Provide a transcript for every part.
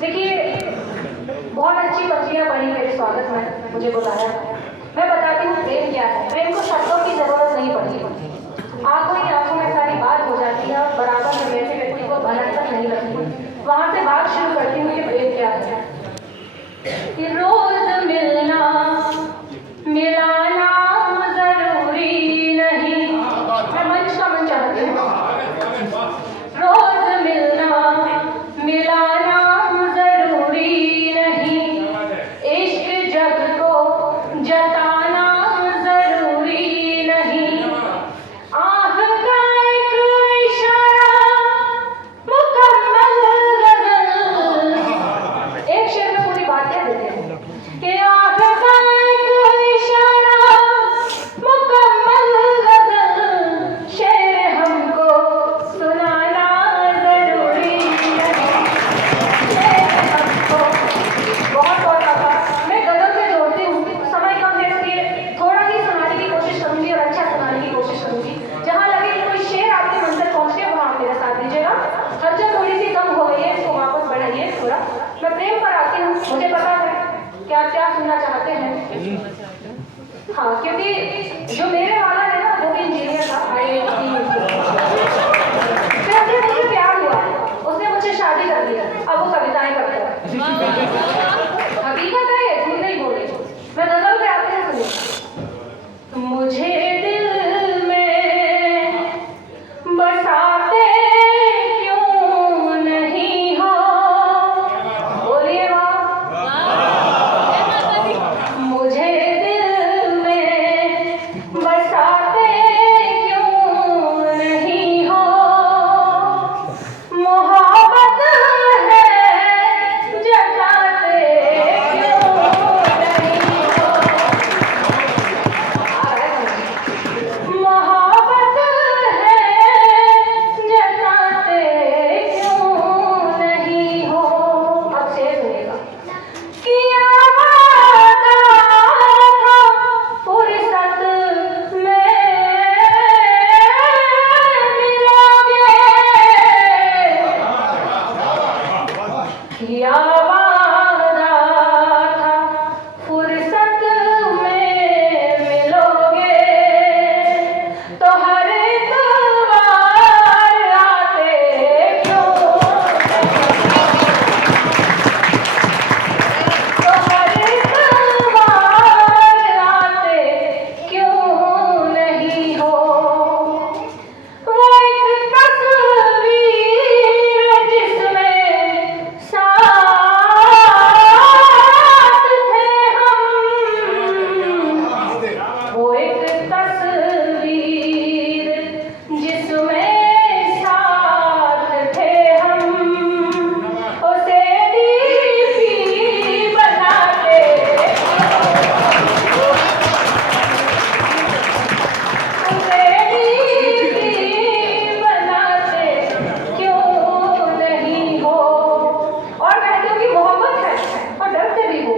देखिए, बहुत अच्छी पंक्तियां पढ़ी मेरे स्वागत में, मुझे बुलाया। मैं बताती हूँ प्रेम क्या है। प्रेम को शब्दों की जरूरत नहीं पड़ती, आंखों ही आंखों में सारी बात हो जाती है और बराबर में बैठे व्यक्ति को भनक तक नहीं लगती। वहां से बात शुरू करती हूँ कि प्रेम क्या है। कि रोज मिलना मिलाना जरूरी नहीं। मैं मंच का मंच चाहती हूँ। रोज मिलना मिलाना जरूरी नहीं, इश्क जग को जताना जरूरी नहीं। आँख का एक इशारा मुकम्मल गजल। एक शेर में पूरी बात कह देते हैं कि आँख का एक इशारा मुकम्मल गजल, शेर हमको सुनाना जरूरी नहीं। शेर हमको बहुत आता। मैं गजल से जोड़ती हूँ, समय कम है इसलिए थोड़ा ही सुनाने की कोशिश करूंगी और अच्छा सुनाने की कोशिश करूंगी। जहाँ लगे कि कोई शेर आपके मन तक पहुँच गया वहाँ आप मेरा साथ दीजिएगा। हलचल थोड़ी सी कम हो गई है, इसको वापस बढ़ाइए थोड़ा। मैं प्रेम पर आती हूँ। मुझे पता है कि आप क्या सुनना चाहते हैं। हाँ, क्योंकि जो मेरे वाला है ना वो भी इंजीनियर था, IIT। फिर हमसे मुझसे प्यार हुआ, उसने मुझसे शादी कर दिया, अब वो कविताएं करता है। हकीकत है, झूठ नहीं बोल रही। मैं गजल पे आते हैं, सुनिए। मुझे दिल में बसाते क्यों नहीं हो, बोलिए वाह। मुझे दिल में बसाते क्यों नहीं हो, मोहब्बत है जताते क्यों नहीं हो। मोहब्बत है जताते क्यों नहीं हो। अब शेर सुनिएगा। किया वादा था फुर्सत में मिलोगे, किया वादा था फुर्सत में मिलोगे, तो हर इतवार आते क्यों नहीं हो। तो हर इतवार आते क्यों नहीं हो। वो एक तस्वीर जिसमें साथ थे हम, वो एक तस्वीर जिसमें साथ थे हम, उसे दीपी बनाते, उसे दीपी बनाते क्यों नहीं हो। और कहते हो कि मोहब्बत है और डरते भी हो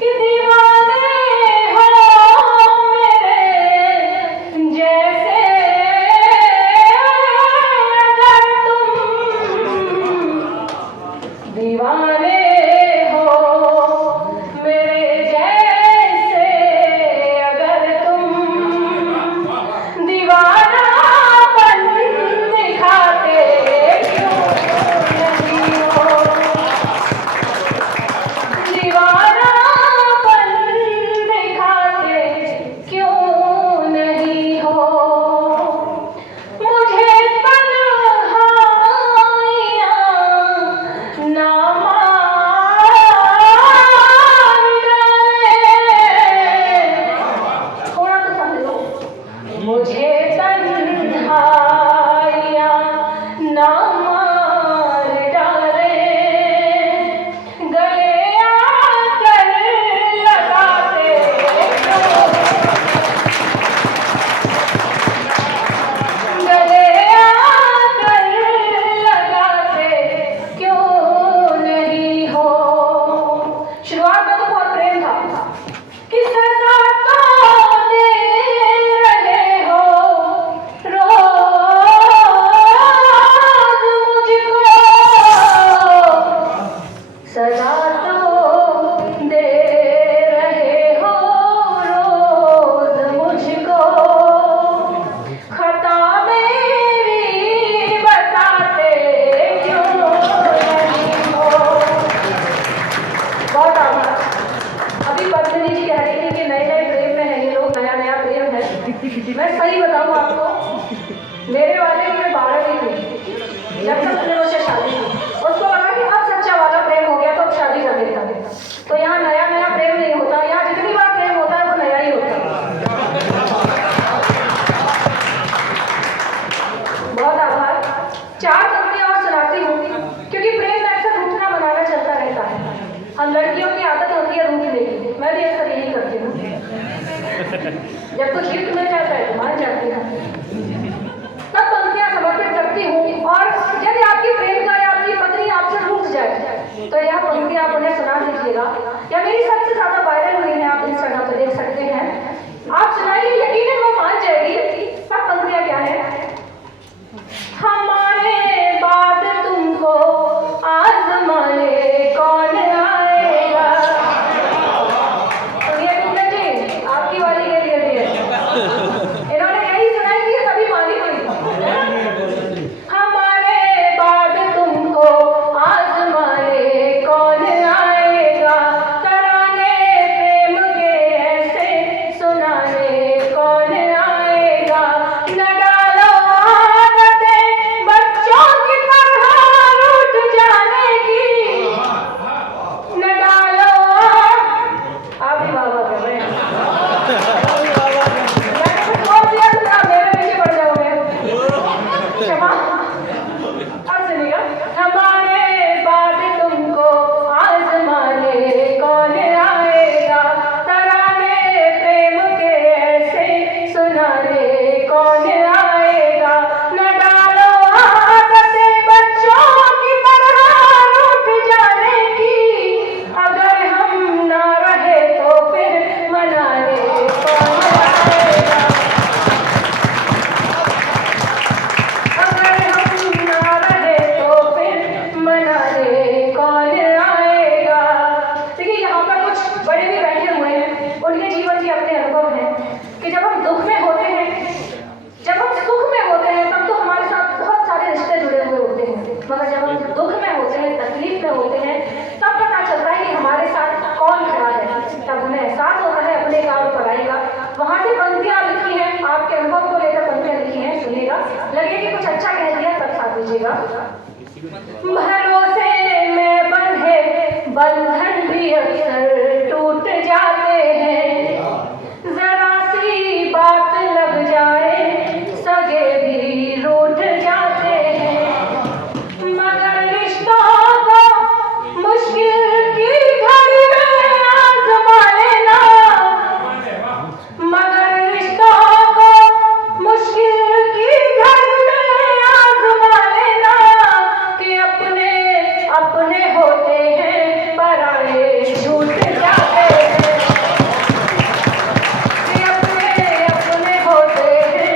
कि दीवाने हो मेरे जैसे, अगर तुम दीवाने हो मेरे जैसे, अगर तुम दीवानापन दिखाते क्यों नहीं हो। दीवानापन दिखाते क्यों नहीं हो। मुझे तन्हाइयाँ ना मार डाले, थोड़ा तो समझो। मुझे तन्हाइयाँ ना मार डाले, गले आकर लगाते क्यों, गले आकर लगाते क्यों नहीं हो। शुरुआत में तो बहुत प्रेम था कि सजा तो दे रहे हो रोज सजा तो दे रहे हो रोज मुझको, खता मेरी बताते क्यों नहीं हो। बहुत आभार। अभी पद्मिनी जी कह रही थी कि नए नए प्रेम में है ये लोग, नया नया प्रेम है। मैं सही बताऊँ आपको, मेरे वाले में 12 की थी जब तक उसने मुझसे शादी की। उसको लगा कि अब सच्चा वाला प्रेम हो गया तो अब शादी कर लेता है। तो यहाँ नया नया प्रेम नहीं होता, यहाँ जितनी बार प्रेम होता है वो नया ही होता है। बहुत आभार। 4 पंक्तियाँ और सुनाती हूँ क्योंकि प्रेम में अक्सर रूठना मनाना चलता रहता है। हम लड़कियों की आदत होती है रूठने की, मैं भी अक्सर यही करती हूँ। जब कुछ गिफ्ट मिल जाता है तो मान जाती हूँ, तब पंक्तियाँ समर्पित करती हूँ। और यदि आपकी प्रेमिका या आपकी पत्नी आपसे रूठ जाए तो यह पंक्तियाँ आप उन्हें सुना दीजिएगा। या मेरी सबसे ज्यादा वायरल हुई है, आप इंस्टाग्राम पर देख सकते हैं। आप सुनाइए, यकीनन वो मान जाएगी। सब पंक्तियाँ क्या है? हमारे बाद तुमको आजमाने कौन आएगा। तो ये तुमने जी आपकी वाली के लिए भी है। इन्होंने यही सुनाई कि तभी मानी हुई। हमारे बाद तुमको आजमाने कौन आएगा, तराने प्रेम के ऐसे सुनाने कौन आएगा। न डालो आदतें बच्चों की तरह रूठ जाने की, न डालो। आप भी वाह वाह कर रहे हैं। मैंने कुछ बोल दिया तो आप मेरे पीछे पड़ जाओगे। क्षमा। अब सुनिएगा। हमारे बाद तुमको आजमाने कौन आएगा, तराने प्रेम के ऐसे सुनाने कौन आएगा। न डालो आदतें बच्चों की तरह रूठ जाने की, अगर हम ना रहे तो फिर मनाने कौन आएगा। अगर हम ना रहे तो फिर मनाने कौन आएगा। देखिए यहाँ पर कुछ बड़े भी बैठे हुए हैं, उनके जीवन के अपने अनुभव हैं कि जब हम दुख में होते हैं, जब हम सुख में होते हैं तब तो हमारे साथ बहुत सारे रिश्ते जुड़े हुए होते हैं, मगर जब हम दुख में होते हैं, तकलीफ में होते हैं, तब पता चलता है कि हमारे साथ कौन खड़ा है। तब हमें एहसास होता है अपने का और पराई का। वहाँ से पंक्तियाँ लिखी हैं, आपके अनुभव को लेकर पंक्तियाँ लिखी हैं, सुनिएगा। लगे कि कुछ अच्छा कह दिया तब साथ दीजिएगा। भरोसे में बंधे बंधन भी अक्सर टूट जाते हैं, जरा सी बात लग जाए सगे भी रूठ जाते हैं। मगर रिश्तों को मुश्किल की घड़ी में आजमा लेना, मगर रिश्तों को मुश्किल की घड़ी में आजमा लेना, कि अपने अपने होते हैं पराए छूट जाते हैं, कि अपने अपने होते हैं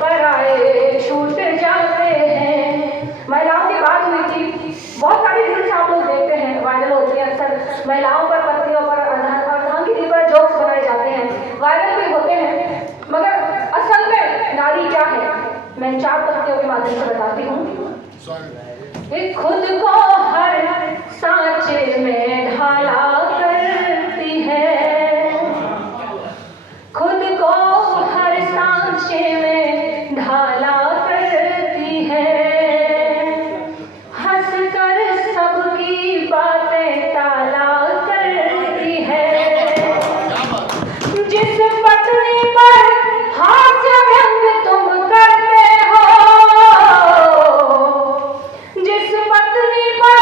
पराए छूट जाते हैं। महिलाओं की बात हुई थी, बहुत सारी रील्स आप लोग देखते हैं, वायरल होती है अक्सर। महिलाओं पर, पत्नियों पर, अर्धांगिनी पर जोक्स बनाए जाते हैं, वायरल भी होते हैं। मगर असल में नारी क्या है, मैं 4 पंक्तियों के माध्यम से बताती हूँ। खुद को हर सांचे में ढाला करती है, खुद को हर सांचे में ढाला करती है, हंसकर सबकी बातें टाला करती है। जिस पत्नी पर हास्य व्यंग तुम करते हो, जिस पत्नी पर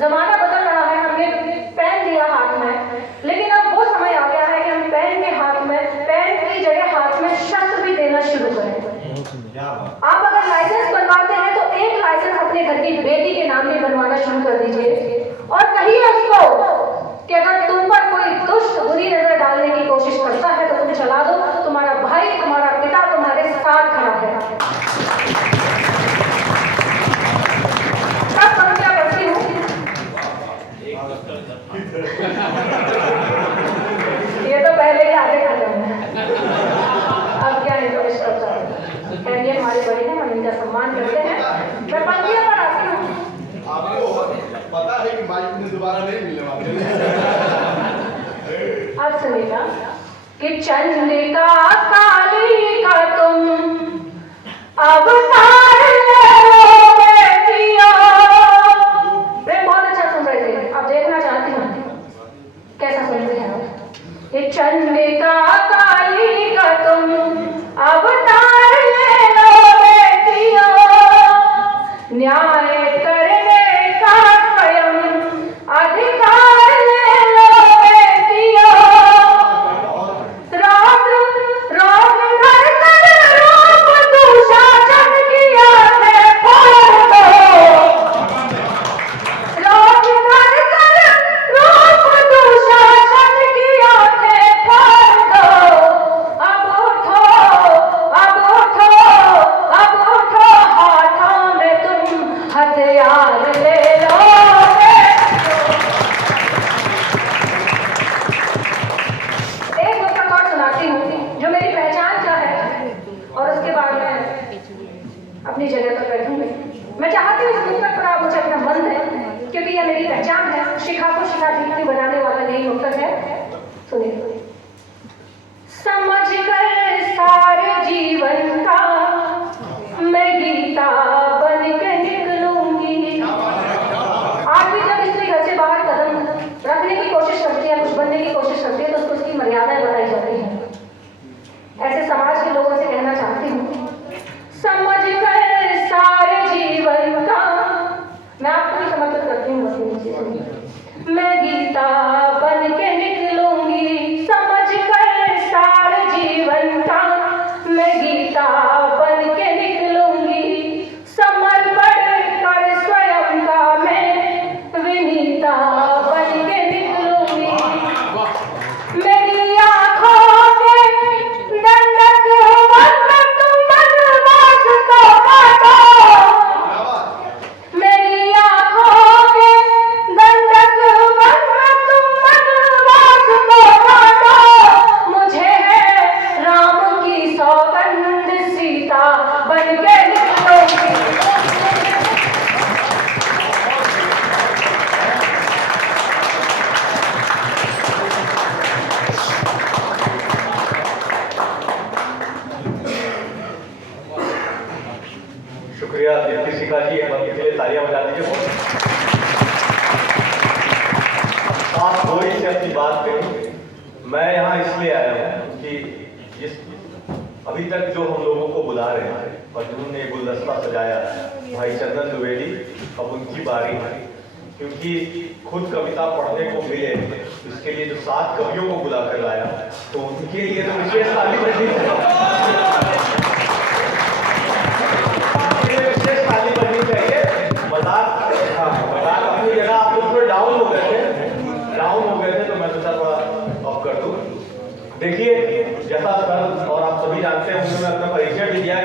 जमाना बदल रहा है, हमने पेन दिया हाथ में, लेकिन अब वो समय आ गया है कि हम पेन के हाथ में, पेन की जगह हाथ में शस्त्र भी देना शुरू करें। आप अगर लाइसेंस बनवाते हैं तो एक लाइसेंस अपने घर की बेटी के नाम में बनवाना शुरू कर दीजिए और कहिए उसको कि अगर तुम पर कोई दुष्ट बुरी नजर डालने की कोशिश करता है तो तुम चला दो, तुम्हारा भाई, तुम्हारा पिता तुम्हारे साथ खड़ा है। तब मैं क्या करती हूँ, ये तो पहले ही आगे खत्म है, अब क्या इंट्रोड्यूस करता है। ये हमारे बड़े हैं, हम इनका सम्मान करते हैं। मैं पंक्तियों पर आती हूँ। आपको पता है कि माइक में दोबारा नहीं मिलने वाले। अब सुनिएगा कि चंद्रिका काली का तुम अवतार लो बेटियों। प्रेम बहुत अच्छा सुन रहे थे, अब देखना चाहती हूँ कैसा सुनते हैं आप। कि चंद्रिका काली का तुम अवतार लो बेटियों, न्याय करने का स्वयं अधिकार ले लो बेटियों। रौद्र घर कर रूप दुशासन किया है फोड़ दो। रौद्र घर कर रूप दुशासन किया है फोड़ दो। अब उठो, अब उठो, अब उठो, हाथों में तुम हथियार ले लो। एक वक्त और सुनाती हूँ जो मेरी पहचान क्या है और उसके बाद मैं अपनी जगह पर बैठूंगी। मैं चाहती हूँ इस पुस्तक पर आप मुझे अपना बंद है, क्योंकि यह मेरी पहचान है। शिखा को शिखा दीप्ति बनाने वाला यही पुस्तक है। सुनिए। समझ कर सारे जीवन का मैं गीता बन के निकलूंगी। आज भी जब स्त्री घर से बाहर कदम रखने की कोशिश करती है, कुछ बनने की कोशिश करती है, तो उसको उसकी मर्यादाएं बताई जाती हैं। ऐसे समाज के लोगों से कहना चाहती हूँ, समझ कर सारे जीवन का, मैं आपको भी समर्पित करती हूँ, मैं गीता बन के निकलूंगी। समझ कर सारे जीवन का मैं गीता बन के निकलूंगी। समर्पण कर स्वयं का मैं विनीता बन के निकलूंगी। मेरी आंखों के दंडक बन तुम बनवास को काटो। मेरी आंखों के दंडक बन तुम बनवास को काटो। मुझे राम की सौगंध सीता बन के निकलूंगी। शुक्रिया दीप्ति शिखा जी, एक बार के लिए तालियां बजा दीजिए। साफ गोई से अपनी बात कही। मैं यहाँ इसलिए आया हूँ कि जिस अभी तक जो हम लोगों को बुला रहे हैं और जिन्होंने गुलदस्ता सजाया, भाई चंदन द्विवेदी, अब उनकी बारी है, क्योंकि खुद कविता पढ़ने को मिले, इसके लिए जो 7 कवियों को बुला कर लाया, तो उनके लिए तो विशेष ताली बजनी चाहिए। मजाक अपनी जगह आप लोग थोड़े डाउन हो गए थे, तो मैं सोचा थोड़ा ऑफ कर दूं। देखिए, जैसा सर और आप सभी जानते हैं, उन्होंने अपना परिचय भी दिया।